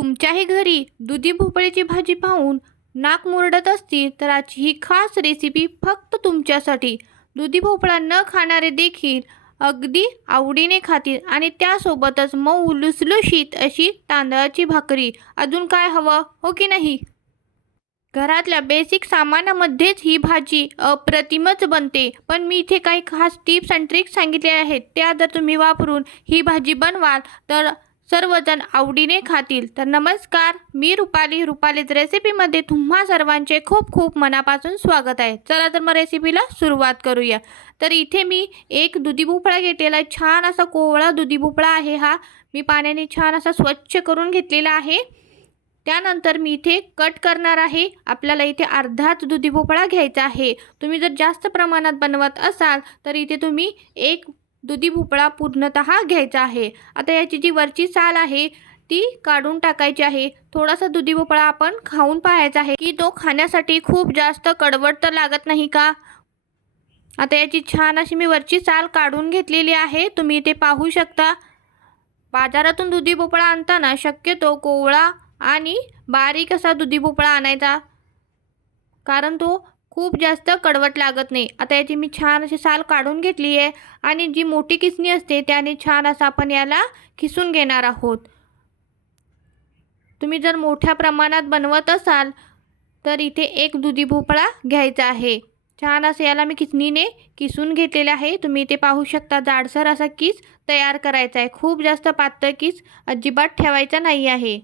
तुमच्याही घरी दुधी भोपळ्याची भाजी पाहून नाक मुरडत असतील तर आजची ही खास रेसिपी फक्त तुमच्यासाठी. दुधी भोपळा न खाणारे देखील अगदी आवडीने खातील आणि त्यासोबतच मऊ लुसलुशीत अशी तांदळाची भाकरी. अजून काय हवं, हो की नाही? घरातल्या बेसिक सामानामध्येच ही भाजी अप्रतिमच बनते. पण मी इथे काही खास टिप्स आणि ट्रिक्स सांगितले आहेत, त्या जर तुम्ही वापरून ही भाजी बनवाल तर सर्वजण आवडीने खातील. तर नमस्कार, मी रुपालीच रेसिपीमध्ये तुम्हा सर्वांचे खूप खूप मनापासून स्वागत आहे. चला तर मग रेसिपीला सुरुवात करूया. तर इथे मी एक दुधी भोपळा घेतलेला आहे. छान असा कोवळा दुधी भोपळा आहे हा. मी पाण्याने छान असा स्वच्छ करून घेतलेला आहे. त्यानंतर मी इथे कट करणार आहे. आपल्याला इथे अर्धाच दुधी भोपळा घ्यायचा आहे. तुम्ही जर जास्त प्रमाणात बनवत असाल तर इथे तुम्ही एक दुधी भोपळा पूर्णतः घ्यायचा आहे. आता याची जी वरची साल आहे ती काढून टाकायची आहे. थोडासा दुधी भोपळा आपण खाऊन पाहायचा आहे की तो खाण्यासाठी खूप जास्त कडवट तर लागत नाही का. आता याची छान अशी मी वरची साल काढून घेतलेली आहे. तुम्ही इथे पाहू शकता. बाजारातून दुधी भोपळा आणताना शक्यतो कोवळा आणि बारीक असा दुधी भोपळा आणायचा, कारण तो खूप जास्त कडवट लागत नाही. आता याची मी छान अशी साल काढून घेतली आहे आणि जी मोठी किसणी असते त्याने छान असं आपण याला खिसून घेणार आहोत. तुम्ही जर मोठ्या प्रमाणात बनवत असाल तर इथे एक दुधी भोपळा घ्यायचा आहे. छान असं याला मी किसणीने किसून घेतलेले आहे. तुम्ही इथे पाहू शकता. जाडसर असा किस तयार करायचा आहे. खूप जास्त पातळ किस अजिबात ठेवायचा नाही आहे.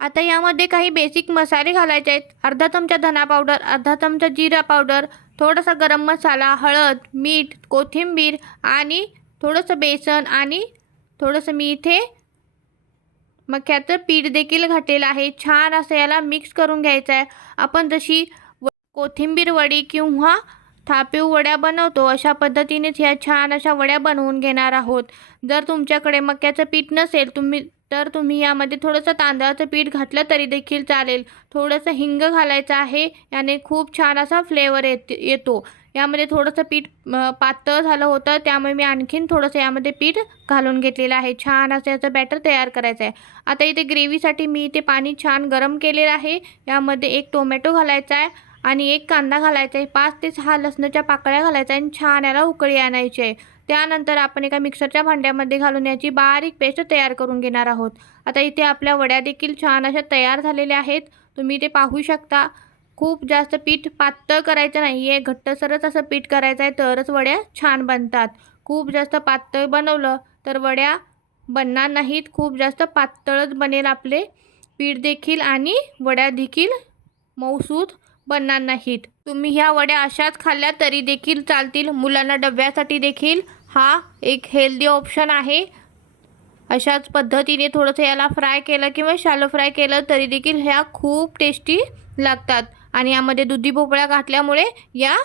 आता यामध्ये काही बेसिक मसाले घालायचे आहेत. अर्धा चमचा धना पावडर, अर्धा चमचा जिरा पावडर, थोडासा गरम मसाला, हळद, मीठ, कोथिंबीर आणि थोडंसं बेसन आणि थोडंसं मी इथे मक्याचं पीठ देखील घातलेलं आहे. छान असं याला मिक्स करून घ्यायचं आहे. आपण जशी कोथिंबीर वडी किंवा थापीव वड्या बनवतो अशा पद्धतीनेच ह्या छान अशा वड्या बनवून घेणार आहोत. जर तुमच्याकडे मक्याचं पीठ नसेल तर तुम्ही यामध्ये थोडंसं तांदळाचं पीठ घातलं तरी देखील चालेल. थोडंसं हिंग घालायचं आहे. याने खूप छान असा फ्लेवर येतो. यामध्ये थोडंसं पीठ पातळ झालं होतं त्यामुळे मी आणखीन थोडंसं यामध्ये पीठ घालून घेतलेलं आहे. छान असं याचं बॅटर तयार करायचं आहे. आता इथे ग्रेव्हीसाठी मी इथे पाणी छान गरम केलेलं आहे. यामध्ये एक टोमॅटो घालायचा आहे आणि एक कांदा घालायचा आहे. 5 ते 6 लसणाच्या पाकळ्या घालायच्या आणि छान याला उकळी आणायची आहे. त्यानंतर आपण एका मिक्सरच्या भांड्यामध्ये घालून याची बारीक पेस्ट तयार करून घेणार आहोत. आता इथे आपल्या वड्या देखील छान अशा तयार झालेल्या आहेत. तुम्ही इथे पाहू शकता. खूप जास्त पीठ पातळ करायचं नाही आहे, घट्टसरच असं पीठ करायचं आहे तरच वड्या छान बनतात. खूप जास्त पातळ बनवलं तर वड्या बनणार नाहीत. खूप जास्त पातळच बनेल आपले पीठ देखील आणि वड्या देखील मऊसूत बनणार नाहीत. तुम्ही ह्या वड्या अशाच खाल्ल्या तरी देखील चालतील. मुलांना डब्यासाठी देखील हा एक हेल्दी ऑप्शन आहे. अशाच पद्धतीने थोडंसं याला फ्राय केलं किंवा शॅलो फ्राय केलं तरी देखील ह्या खूप टेस्टी लागतात आणि यामध्ये दुधी भोपळा घातल्यामुळे या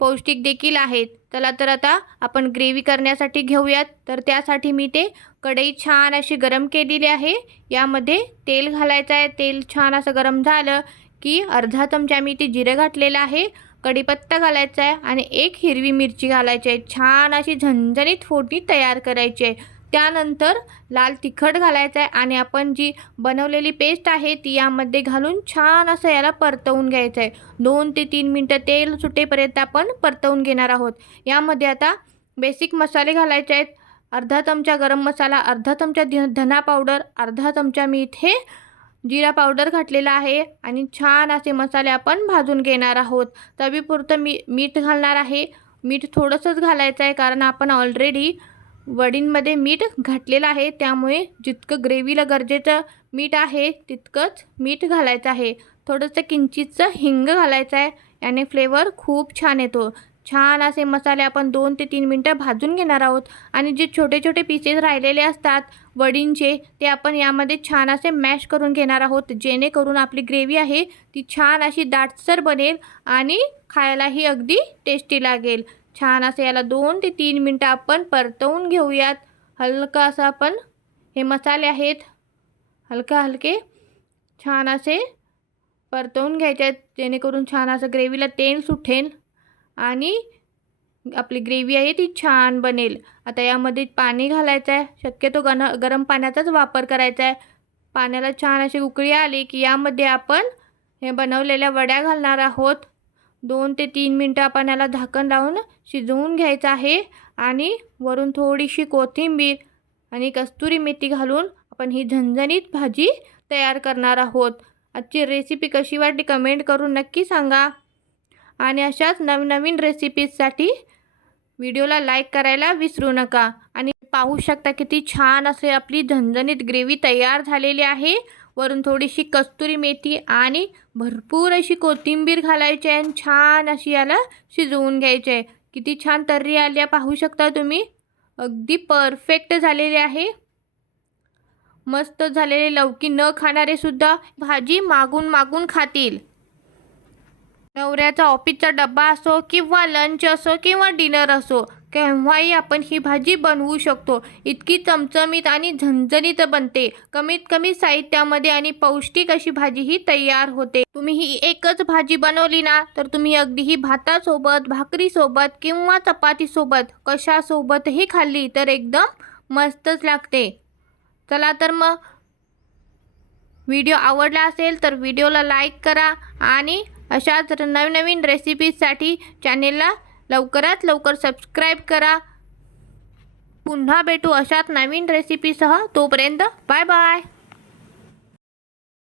पौष्टिक देखील आहेत. चला तर आता आपण ग्रेव्ही करण्यासाठी घेऊयात. तर त्यासाठी मी ते कढई छान अशी गरम केलेली आहे. यामध्ये तेल घालायचं आहे. तेल छान असं गरम झालं की अर्धा चमचा मी ते जिरे घातलेलं आहे. कढीपत्ता घालायचा आहे आणि एक हिरवी मिरची घालायची आहे. छान अशी झणझणीत फोडणी तयार करायची आहे. त्यानंतर लाल तिखट घालायचं आहे आणि आपण जी बनवलेली पेस्ट आहे ती यामध्ये घालून छान असं याला परतवून घ्यायचं आहे. 2 ते 3 मिनटं तेल सुटेपर्यंत आपण परतवून घेणार आहोत. यामध्ये आता बेसिक मसाले घालायचे आहेत. अर्धा चमचा गरम मसाला, अर्धा चमचा धना पावडर, अर्धा चमचा मी इथे जिरा पावडर घातलेला आहे आणि छान असे मसाले आपण भाजून घेणार आहोत. चवीपुरतं मीठ घालणार आहे. मीठ थोडंसंच घालायचं आहे कारण आपण ऑलरेडी वडींमध्ये मीठ घातलेलं आहे. त्यामुळे जितकं ग्रेव्हीला गरजेचं मीठ आहे तितकंच मीठ घालायचं आहे. थोडंसं किंचितचं हिंग घालायचं आहे. याने फ्लेवर खूप छान येतो. छान असे मसाले आपण 2 ते 3 मिनटं भाजून घेणार आहोत आणि जे छोटे छोटे पीसेस राहिलेले असतात वडींचे ते आपण यामध्ये छान असे मॅश करून घेणार आहोत, जेणेकरून आपली ग्रेव्ही आहे ती छान अशी दाटसर बनेल आणि खायलाही अगदी टेस्टी लागेल. छान असं याला 2 ते 3 मिनटं आपण परतवून घेऊयात. हलका असं आपण हे मसाले आहेत हलके छान असे परतवून घ्यायचे आहेत, जेणेकरून छान असं ग्रेव्हीला तेल सुटेल आणि आपली ग्रेव्ही आहे ती छान बनेल. आता यामध्ये पाणी घालायचं आहे. शक्यतो गरम पाण्याचाच वापर करायचा आहे. पाण्याला छान अशी उकळी आली की यामध्ये आपण हे बनवलेल्या वड्या घालणार आहोत. 2 ते 3 मिनटं आपण याला झाकण लावून शिजवून घ्यायचं आहे आणि वरून थोडीशी कोथिंबीर आणि कस्तुरी मेथी घालून आपण ही झणझणीत भाजी तयार करणार आहोत. आजची रेसिपी कशी वाटली कमेंट करून नक्की सांगा आणि अशाच नवनवीन रेसिपीजसाठी व्हिडिओला लाईक करायला विसरू नका. आणि पाहू शकता किती छान असे आपली झणझणीत ग्रेव्ही तयार झालेली आहे. वरून थोडीशी कस्तुरी मेथी आणि भरपूर अशी कोथिंबीर घालायची आहे आणि छान अशी याला शिजवून घ्यायची आहे. किती छान तर्री आली आहे पाहू शकता तुम्ही. अगदी परफेक्ट झालेली आहे. मस्त झालेले, लौकी न खाणारे सुद्धा भाजी मागून मागून खातील. नवऱ्याचा ऑफिसचा डब्बा असो किंवा लंच असो किंवा डिनर असो, केव्हाही आपण ही भाजी बनवू शकतो. इतकी चमचमीत आणि झणझणीत बनते. कमीत कमी साहित्यामध्ये आणि पौष्टिक अशी भाजी ही तयार होते. तुम्ही ही एकच भाजी बनवली ना तर तुम्ही अगदी ही भातासोबत, भाकरीसोबत किंवा चपातीसोबत कशासोबतही खाल्ली तर एकदम मस्तच लागते. चला तर मग व्हिडिओ आवडला असेल तर व्हिडिओला लाईक करा आणि अशाच नवनवीन रेसिपीजसाठी चॅनेलला लवकरात लवकर सबस्क्राईब करा. पुन्हा भेटू अशाच नवीन रेसिपीसह. तोपर्यंत बाय बाय.